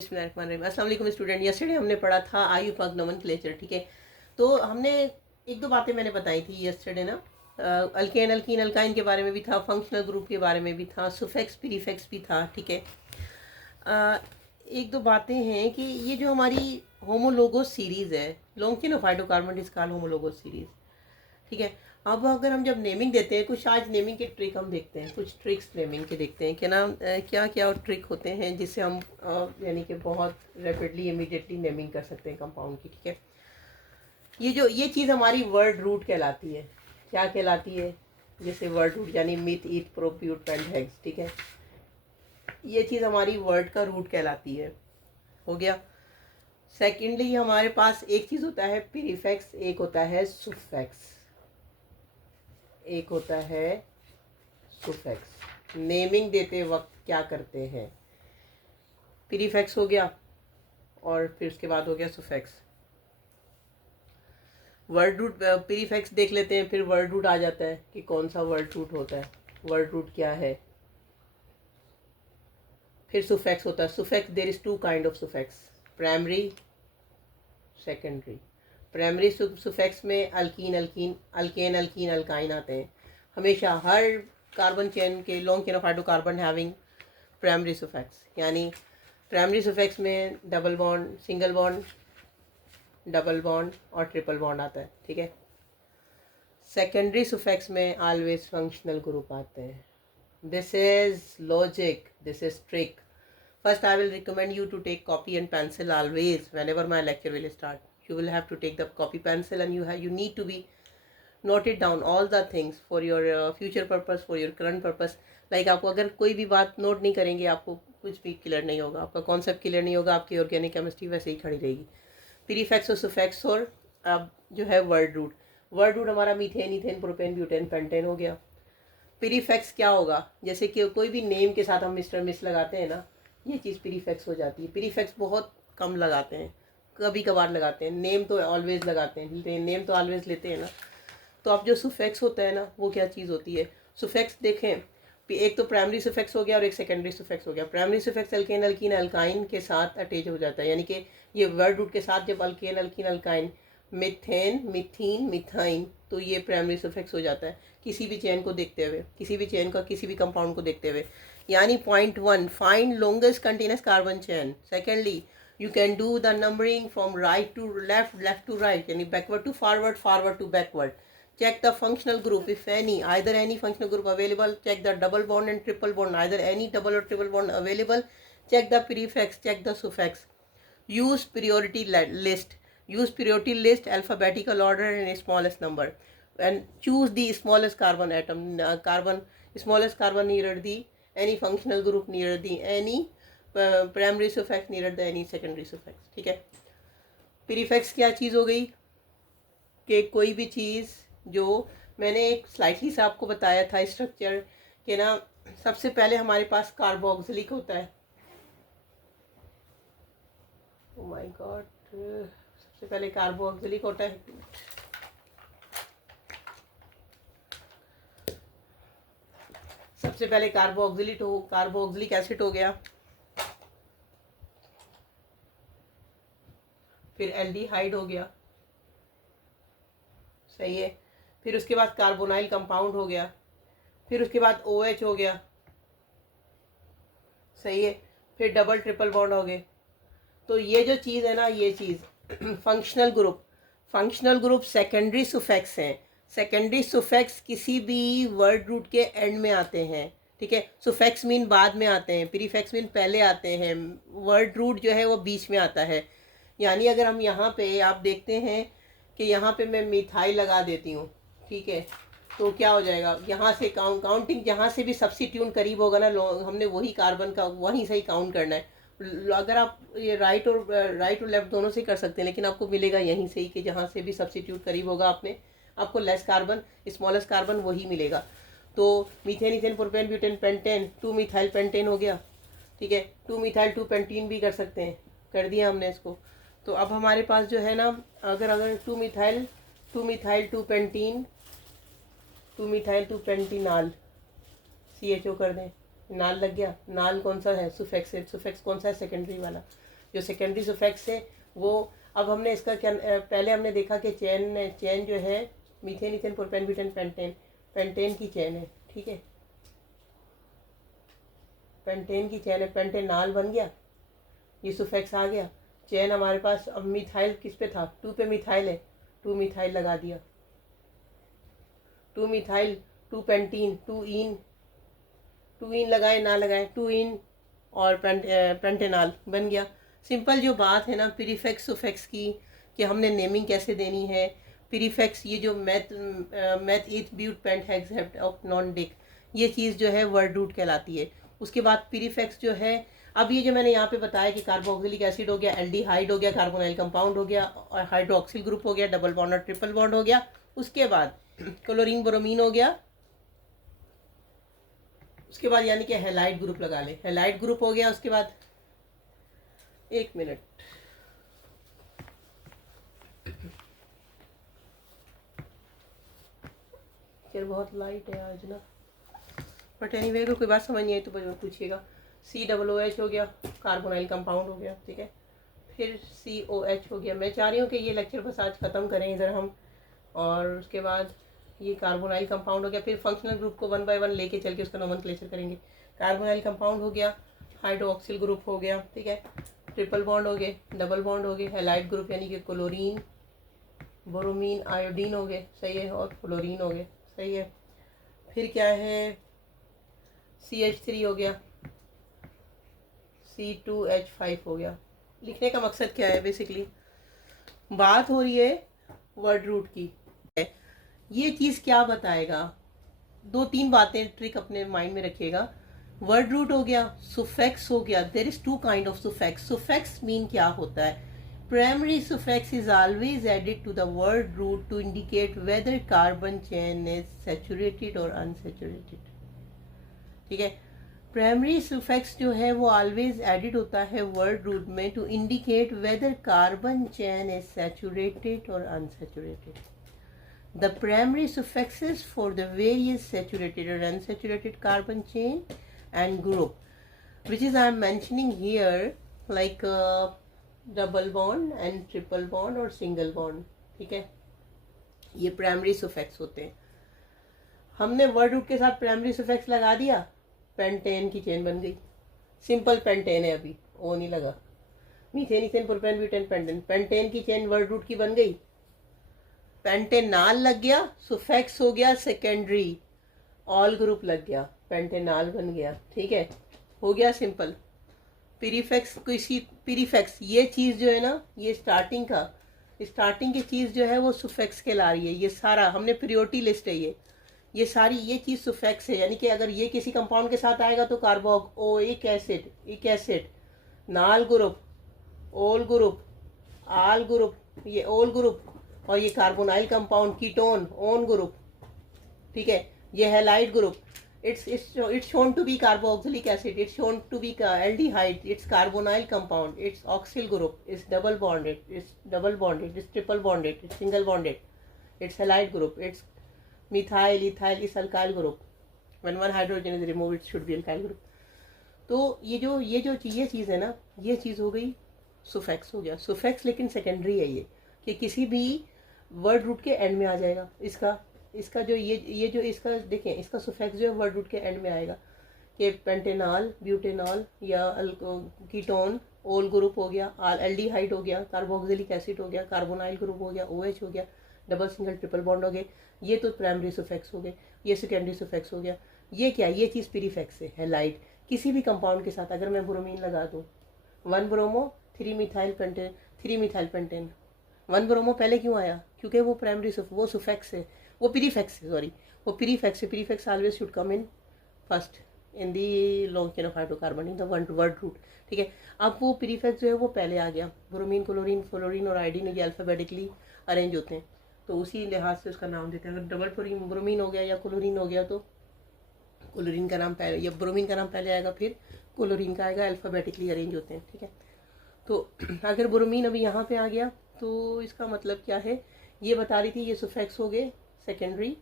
अस्सलाम वालेकुम student. Yesterday हमने पढ़ा था आयुपाक नोमेनक्लेचर, ठीक है। तो हमने एक दो बातें मैंने बताई थी यस्टरडे ना। अल्केन अल्कीन अल्काइन के बारे में भी था, फंक्शनल ग्रुप के बारे में भी था, सुफेक्स प्रीफिक्स भी था, ठीक है। एक दो बातें हैं कि ये जो हमारी होमोलोगस सीरीज़ है, long chain of hydrocarbon is called homologous series, ठीक है। अब अगर हम जब नेमिंग देते हैं, कुछ आज नेमिंग के ट्रिक हम देखते हैं, कुछ ट्रिक्स नेमिंग के देखते हैं कि ना क्या क्या ट्रिक होते हैं जिससे हम यानी कि बहुत रैपिडली इमीडिएटली नेमिंग कर सकते हैं कंपाउंड की, ठीक है। ये चीज़ हमारी वर्ड रूट कहलाती है। क्या कहलाती है? जैसे वर्ड रूट यानी मिथ ईथ प्रोप्यूट पेंट हेग्स, ठीक है। ये चीज़ हमारी वर्ड का रूट कहलाती है। हो गया। सेकेंडली हमारे पास एक चीज़ होता है प्रीफिक्स, एक होता है सुफिक्स, एक होता है सुफिक्स। नेमिंग देते वक्त क्या करते हैं? प्रीफिक्स हो गया और फिर उसके बाद हो गया सुफिक्स। वर्ड रूट प्रीफिक्स देख लेते हैं, फिर वर्ड रूट आ जाता है कि कौन सा वर्ड रूट होता है, वर्ड रूट क्या है। फिर सुफिक्स होता है। Suffix there is two kind of suffix, primary, secondary. Primary suffix में alkene alkene alkane alkene alkyne आते हैं। हमेशा हर कार्बन चेन के long chain of hydrocarbon having primary suffix, यानी प्राइमरी सुफिक्स में double bond, single bond, double bond और triple bond आता है, ठीक है। सेकेंडरी सुफिक्स में ऑलवेज फंक्शनल ग्रुप आते हैं। This is logic, this is trick. First, I will recommend you to take copy and pencil always whenever my lecture will start. You will have to take the copy pencil and you need to be note it down all the things for your future purpose, for your current purpose. Like आपको अगर कोई भी बात note नहीं करेंगे, आपको कुछ भी क्लियर नहीं होगा, आपका कॉन्सेप्ट क्लियर नहीं होगा, आपकी ऑर्गेनिक केमिस्ट्री वैसे ही खड़ी रहेगी। प्रीफिक्स और सुफिक्स और अब जो है वर्ड रूट। वर्ड रूट हमारा methane, ethane, propane, butane, pentane हो गया। प्रीफिक्स क्या होगा? जैसे कि कोई भी नेम के साथ हम मिस्टर मिस लगाते हैं ना, ये चीज़ प्रीफिक्स हो जाती है। प्रीफिक्स बहुत कम लगाते हैं, कभी कभार लगाते हैं। नेम तो ऑलवेज लगाते हैं, नेम तो ऑलवेज लेते हैं ना। तो अब जो सुफिक्स होता है ना, वो क्या चीज़ होती है? सुफिक्स देखें, एक तो प्राइमरी सुफिक्स हो गया और एक सेकेंडरी सुफिक्स हो गया। Primary suffix alkane alkene alkyne के साथ अटैच हो जाता है, यानी कि ये वर्ड रूट के साथ जब अल्केन अल्कीन अल्काइन, मिथेन, मिथीन, मिथाइन, तो ये प्राइमरी सुफिक्स हो जाता है किसी भी चेन को देखते हुए, किसी भी चेन का किसी भी कंपाउंड को देखते हुए। यानी point 1, find longest continuous carbon chain. Secondly, you can do the numbering from right to left, left to right, यानी backward to forward, forward to backward. Check the functional group if any, either any functional group available. Check the double bond and triple bond, either any double or triple bond available. Check the prefix, check the suffix. Use priority list. Use priority list, alphabetical order and smallest number. And choose the smallest carbon atom, smallest carbon nearer the any functional group, nearer the any primary suffix, near the any secondary suffix, ठीक है। Prefix क्या चीज़ हो गई कि कोई भी चीज़ जो मैंने एक स्लाइटली सा आपको बताया था स्ट्रक्चर कि ना, सबसे पहले हमारे पास कार्बोक्सिलिक होता है। ओह माय गॉड, सबसे पहले कार्बोक्सिलिक होता है। सबसे पहले कार्बोक्सिलिक एसिड हो गया, फिर एल्डिहाइड हो गया, सही है। फिर उसके बाद कार्बोनाइल कंपाउंड हो गया, फिर उसके बाद OH हो गया, सही है। फिर डबल ट्रिपल बॉन्ड हो गए। तो ये जो चीज़ है ना, ये चीज़ फंक्शनल ग्रुप सेकेंडरी सुफिक्स हैं। सेकेंडरी सुफिक्स किसी भी वर्ड रूट के एंड में आते हैं, ठीक है। सुफिक्स मीन बाद में आते हैं, प्रीफिक्स मीन पहले आते हैं, वर्ड रूट जो है वो बीच में आता है। यानी अगर हम यहाँ पे आप देखते हैं कि यहाँ पे मैं मिथाइल लगा देती हूँ, ठीक है, तो क्या हो जाएगा? यहाँ से काउंटिंग जहाँ से भी सब्स्टिट्यूट करीब होगा ना, हमने वही कार्बन का वहीं से ही काउंट करना है। अगर आप ये राइट और लेफ्ट दोनों से कर सकते हैं, लेकिन आपको मिलेगा यहीं से ही कि जहाँ से भी सब्स्टिट्यूट करीब होगा आपको लेस कार्बन, स्मॉलेस्ट कार्बन वही मिलेगा। तो methane, ethane, propane, butane, pentane, 2 methyl pentane हो गया, ठीक है। 2 मिथाइल 2 पेंटीन भी कर सकते हैं, कर दिया हमने इसको। तो अब हमारे पास जो है ना, अगर 2 मिथाइल 2 पेंटीन 2 मिथाइल 2 पेंटीनाल, CHO कर दें, नाल लग गया। नाल कौन सा है? सुफिक्स है। सुफिक्स कौन सा है? सेकेंडरी वाला। जो सेकेंडरी सुफेक्स है वो, अब हमने इसका क्या, पहले हमने देखा कि चेन जो है methane ethane propane butane pentane, pentane की चेन है, ठीक है, पेंटेन की चेन है, पेंटेनाल बन गया, ये सुफेक्स आ गया, चेन हमारे पास, अब मिथाइल किस पे था, 2 पे मिथाइल है, 2 मिथाइल लगा दिया, 2 मिथाइल, 2 पेंटीन, 2 इन लगाए ना लगाए, 2 इन और पेंटेनाल बन गया। सिंपल जो बात है ना प्रीफिक्स सुफिक्स की, कि हमने नेमिंग कैसे देनी है, प्रीफिक्स, ये जो meth eth but pent hex hept ऑफ नॉन डिक, ये चीज़ जो है वर्ड रूट कहलाती है। उसके बाद प्रीफिक्स जो है, अब ये जो मैंने यहाँ पे बताया कि कार्बोक्सिलिक एसिड हो गया, एल्डिहाइड हो गया, कार्बोनाइल कंपाउंड हो गया, और हाइड्रोक्सिल ग्रुप हो गया, डबल बॉन्ड और ट्रिपल बॉन्ड हो गया। उसके बाद क्लोरीन ब्रोमीन हो गया, उसके बाद यानी कि हैलाइड ग्रुप लगा ले, हैलाइड ग्रुप हो गया। उसके बाद 1 मिनट, यार बहुत लाइट है आज ना, बट एनीवे अगर कोई बात समझ नहीं आई तो पूछिएगा। COOH हो गया, कार्बोनाइल कंपाउंड हो गया, ठीक है, फिर COH हो गया। मैं चाह रही हूँ कि ये लेक्चर बस आज ख़त्म करें इधर हम, और उसके बाद ये कार्बोनाइल कंपाउंड हो गया, फिर फंक्शनल ग्रुप को 1 बाय 1 लेके चल के उसका नोमेनक्लेचर करेंगे। कार्बोनाइल कंपाउंड हो गया, हाइड्रोक्सिल ग्रुप हो गया, ठीक है, ट्रिपल बॉन्ड हो गए, डबल बॉन्ड हो गए, हैलाइड ग्रुप यानी कि क्लोरीन ब्रोमीन आयोडीन हो गए, सही है, और फ्लोरीन हो गए, सही है। फिर क्या है, CH3 हो गया, C2H5 हो गया। लिखने का मकसद क्या है, बेसिकली बात हो रही है वर्ड रूट की। ये चीज़ क्या बताएगा, 2-3 बातें ट्रिक अपने माइंड में रखिएगा। वर्ड रूट हो गया, सुफेक्स हो गया, there is 2 kind of suffix. Suffix mean क्या होता है, primary suffix is always added to the word root to indicate whether carbon chain is saturated और अनसैचुरेटेड, ठीक है। प्राइमरी सुफेक्स जो है वो ऑलवेज एडिड होता है वर्ड रूट में to indicate whether carbon chain is saturated और unsaturated. The primary suffixes for the various saturated or unsaturated carbon chain and group, which is I am mentioning here, like double bond and triple bond or single bond, ठीक है, ये primary suffix होते हैं। हमने word root के साथ primary suffix लगा दिया, पेंटेन की चेन बन गई, सिंपल पेंटेन है, अभी ओ नहीं लगा, methane ethane propane butane pentane, pentane की चेन वर्ड रूट की बन गई, पेंटेनाल लग गया, सुफेक्स हो गया सेकेंडरी, ऑल ग्रुप लग गया, पेंटेनाल बन गया, ठीक है, हो गया सिंपल। प्रीफिक्स, किसी प्रीफिक्स, ये चीज़ जो है ना, ये स्टार्टिंग की चीज़ जो है वो सुफिक्स कहला रही है। ये सारा हमने प्रियोरिटी लिस्ट है, ये सारी ये चीज़ सुफिक्स है, यानी कि अगर ये किसी कंपाउंड के साथ आएगा तो कार्बोक्सिलिक एसिड, नाल ग्रुप, ओल ग्रुप, आल ग्रुप, ये ओल ग्रुप, और ये carbonyl compound ketone own group, ठीक है, ये halide group, it's shown to be carboxylic acid, it's shown to be aldehyde, it's carbonyl compound, it's oxyl group, it's double bonded, it's triple bonded, it's single bonded, it's halide group, it's methyl ethyl, it's alkyl group, when one hydrogen is removed it should be alkyl group। तो ये चीज़ है ना, ये चीज़ हो गई suffix, हो गया suffix, लेकिन सेकेंडरी है ये, कि किसी भी वर्ड रूट के एंड में आ जाएगा। इसका जो ये जो इसका देखें, इसका सुफिक्स जो है वर्ड रूट के एंड में आएगा, कि पेंटेनॉल, ब्यूटेनॉल या कीटोन, ओल ग्रुप हो गया, एल्डिहाइड हो गया, कार्बोक्सिलिक एसिड हो गया, कार्बोनाइल ग्रुप हो गया, OH हो गया, डबल सिंगल ट्रिपल बॉन्ड हो गए, ये तो प्राइमरी सुफिक्स हो गए। ये सेकेंडरी सुफिक्स हो गया। ये क्या, ये चीज़ प्रीफिक्स है, हैलाइड। किसी भी कंपाउंड के साथ अगर मैं ब्रोमीन लगा दूँ, 1 ब्रोमो 3 मिथाइल पेंटेन, 1 ब्रोमो पहले क्यों आया, क्योंकि वो प्राइमरी वो सुफिक्स है, वो प्रीफिक्स है, सॉरी वो प्रीफिक्स है। Prefix always should come in first in the long chain of hydrocarbon in the word root, ठीक है। अब वो प्रीफिक्स जो है वो पहले आ गया, ब्रोमीन, क्लोरीन, फ्लोरीन और आयोडीन ये अल्फाबेटिकली अरेंज होते हैं, तो उसी लिहाज से उसका नाम देते हैं। अगर डबल ब्रोमीन हो गया या क्लोरीन हो गया तो क्लोरीन का नाम पहले या ब्रोमीन का नाम पहले आएगा, फिर क्लोरीन का आएगा, अल्फाबेटिकली अरेंज होते हैं, ठीक है। तो अगर ब्रोमीन अभी यहाँ पे आ गया तो इसका मतलब क्या है, ये बता रही थी ये सुफिक्स हो गए सेकेंडरी,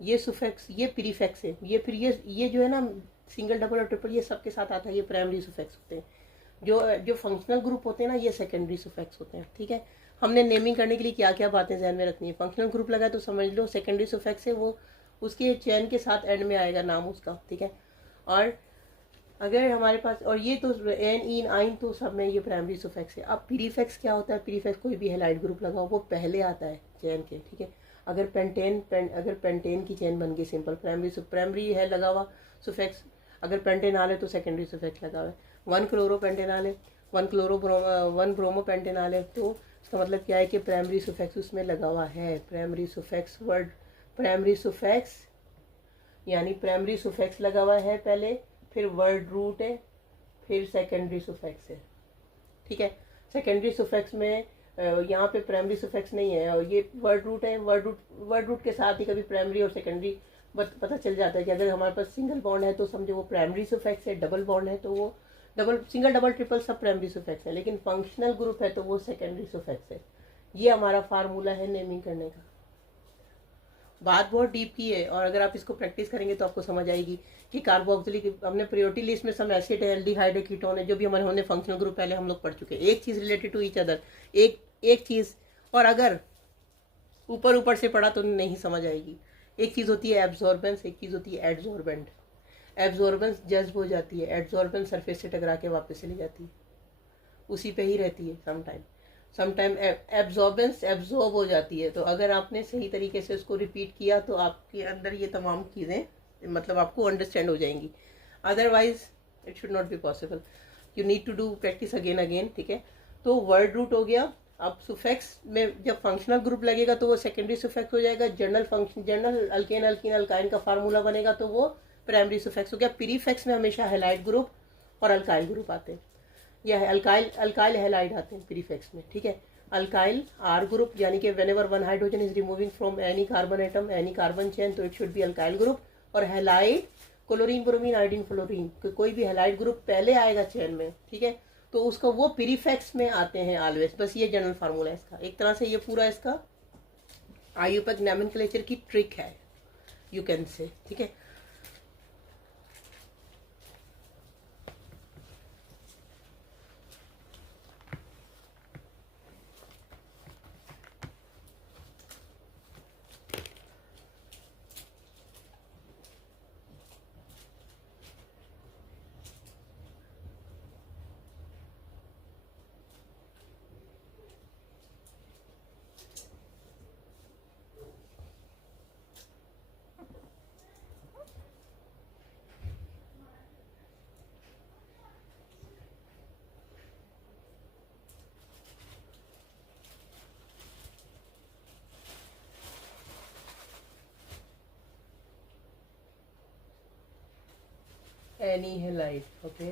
ये सुफिक्स, ये प्रीफिक्स है, ये फिर ये जो है ना सिंगल, डबल और ट्रिपल ये सबके साथ आता है, ये प्राइमरी सुफिक्स होते हैं। जो फंक्शनल ग्रुप होते हैं ना, ये सेकेंडरी सुफिक्स होते हैं, ठीक है। हमने नेमिंग करने के लिए क्या क्या बातें ध्यान में रखनी है। फंक्शनल ग्रुप लगा तो समझ लो सेकेंडरी सुफिक्स है, वो उसके चैन के साथ एंड में आएगा नाम उसका, ठीक है। और अगर हमारे पास, और ये तो एन इन आइन तो सब में ये प्राइमरी सुफिक्स है। अब प्रीफिक्स क्या होता है? प्रीफिक्स कोई भी हैलाइड ग्रुप लगाओ वो पहले आता है चैन के, ठीक है। अगर पेंटेन की चैन बन गई सिंपल, प्राइमरी है लगा हुआ सुफिक्स, अगर पेंटेनॉल है तो सेकेंडरी सुफिक्स लगा हुआ है। 1 क्लोरोपेंटेनॉल है, 1 ब्रोमोपेंटेनॉल है, तो इसका मतलब क्या है कि प्राइमरी सुफिक्स उसमें लगा हुआ है। Primary suffix word, primary suffix यानी प्राइमरी सुफिक्स लगा हुआ है पहले, फिर वर्ड रूट है, फिर सेकेंडरी सुफिक्स है, ठीक है। सेकेंडरी सुफिक्स में यहाँ पे प्राइमरी सुफिक्स नहीं है, और ये वर्ड रूट है। वर्ड रूट के साथ ही कभी प्राइमरी और सेकेंडरी पता चल जाता है कि अगर हमारे पास सिंगल बॉन्ड है तो समझो वो प्राइमरी सुफिक्स है, डबल बॉन्ड है तो वो सिंगल डबल ट्रिपल सब प्राइमरी सुफिक्स है, लेकिन फंक्शनल ग्रुप है तो वो सेकेंडरी सुफिक्स है। ये हमारा फार्मूला है नेमिंग करने का। बात बहुत डीप की है, और अगर आप इसको प्रैक्टिस करेंगे तो आपको समझ आएगी कि कार्बोक्सिलिक, हमने प्रायोरिटी लिस्ट में सब एसिड है, एल्डिहाइड है, कीटोन है, जो भी हमारे होने फंक्शनल ग्रुप पहले हम लोग पढ़ चुके हैं। एक चीज रिलेटेड टू ईच अदर, एक चीज, और अगर ऊपर से पढ़ा तो नहीं समझ आएगी। एक चीज होती है एब्जॉर्बेंस, एक चीज होती है एडजॉर्बेंट। एब्जॉर्बेंस जज्ब हो जाती है, एडजॉर्बेंस सरफेस से टकरा के वापस चली जाती है, उसी पे ही रहती है। समटाइम एब्जॉर्बेंस एब्जॉर्ब हो जाती है। तो अगर आपने सही तरीके से उसको रिपीट किया तो आपके अंदर ये तमाम चीज़ें मतलब आपको अंडरस्टैंड हो जाएंगी, otherwise it should not be possible. You need to do practice again, ठीक है। तो वर्ड रूट हो गया। अब सुफिक्स में जब फंक्शनल ग्रुप लगेगा तो वो सेकेंडरी सुफिक्स हो जाएगा। जनरल अल्केन अल्कीन अल्काइन का फार्मूला बनेगा तो वो प्राइमरी सुफिक्स हो गया। प्रीफिक्स में हमेशा हैलाइड ग्रुप और अल्काइल ग्रुप आते हैं, यह अल्काइल हैलाइड आते हैं प्रीफिक्स में, ठीक है। अल्काइल आर ग्रुप, यानी कि whenever one hydrogen is removing from any carbon atom, any carbon chain, तो it should be alkyl group. और halide chlorine bromine iodine fluorine, कोई भी हैलाइड ग्रुप पहले आएगा चेन में, ठीक है, तो उसका वो प्रीफिक्स में आते हैं ऑलवेज। बस ये जनरल फार्मूला है इसका। एक तरह से ये पूरा इसका आयुपक नोमेनक्लेचर की ट्रिक है, यू कैन से, ठीक है। Any halide, okay.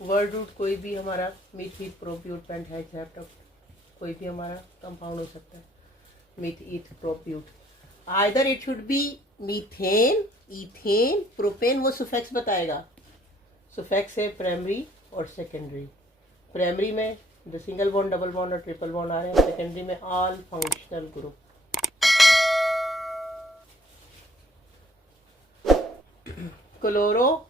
Word root कोई भी हमारा मीथ प्रोप्यूट पेंटाइड, कोई भी हमारा कंपाउंड हो सकता है, meth prop but. Either it should be methane, ethane, propane, वो सुफिक्स बताएगा। सुफिक्स है प्राइमरी और सेकेंडरी। प्राइमरी में the single bond, double bond और ट्रिपल बॉन्ड आ रहे हैं, सेकेंडरी में ऑल फंक्शनल ग्रुप। क्लोरो